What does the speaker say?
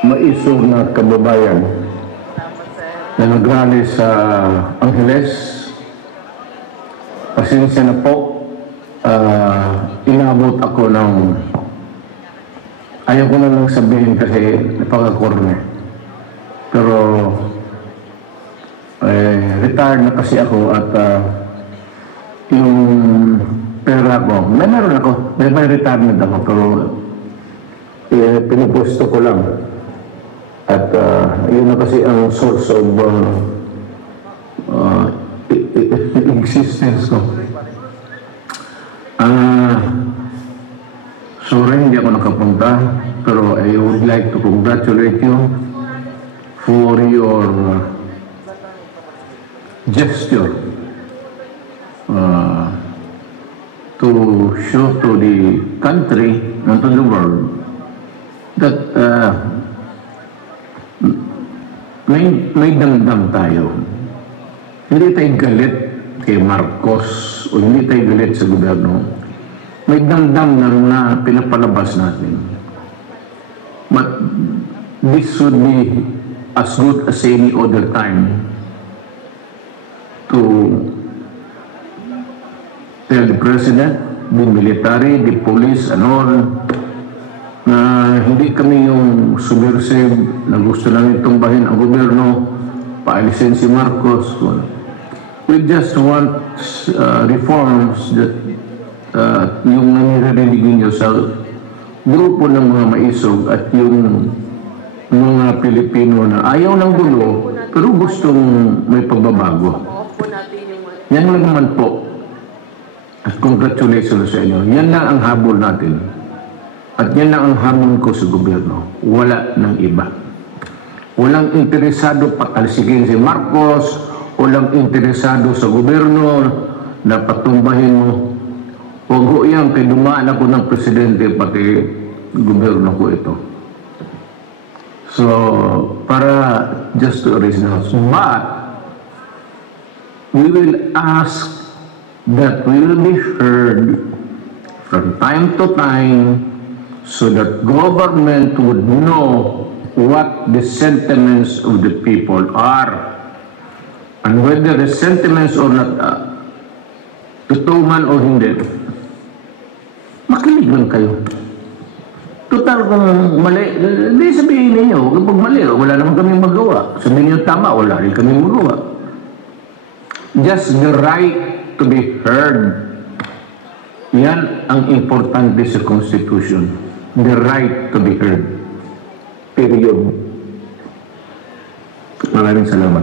maisog na kababayan na nagrally sa Angeles. Pasensya na po, inabot ako ng ayaw ko na lang sabihin kasi napakakorne. Pero retired na kasi ako at yung pera ko, meron ako, may retirement ako, pero pinupusto ko lang. At yun na kasi ang source of existence ko. Sorry, hindi ako nakapunta, pero I would like to congratulate you for your gesture to show to the country and to the world that may damdam tayo. Hindi tayo galit kay Marcos o hindi tayo galit sa gobyerno. May damdam na pinapalabas natin. But this should be as good as any other time to tell the president, the military, the police, and all, na hindi kami yung subversive na gusto namin tumbahin ang gobyerno, paalisin si Marcos. We just want reforms that yung nangyarinig niyo sa grupo ng mga maisog at yung mga Pilipino na ayaw ng gulo pero gustong may pagbabago. Yan lang naman po. At congratulations sa inyo. Yan lang ang habol natin. At yan lang ang hamon ko sa gobyerno. Wala ng iba. Walang interesado patalsikin si Marcos, walang interesado sa gobyerno na patumbahin mo. Huwag ho yan, kay dumaan ako ng presidente, pati gobyerno ko ito. So, para just to erase now. But, we will ask that we will be heard from time to time so that government would know what the sentiments of the people are and whether the sentiments are not totoo man o hindi. Makinig lang kayo. Total kung mali, hindi sabihin ninyo, kapag mali, wala naman kaming magawa. Sabihin niyo tama, wala rin kaming magawa. Just the right to be heard. Yan ang importante sa Constitution. The right to be heard. Period. Maraming salamat.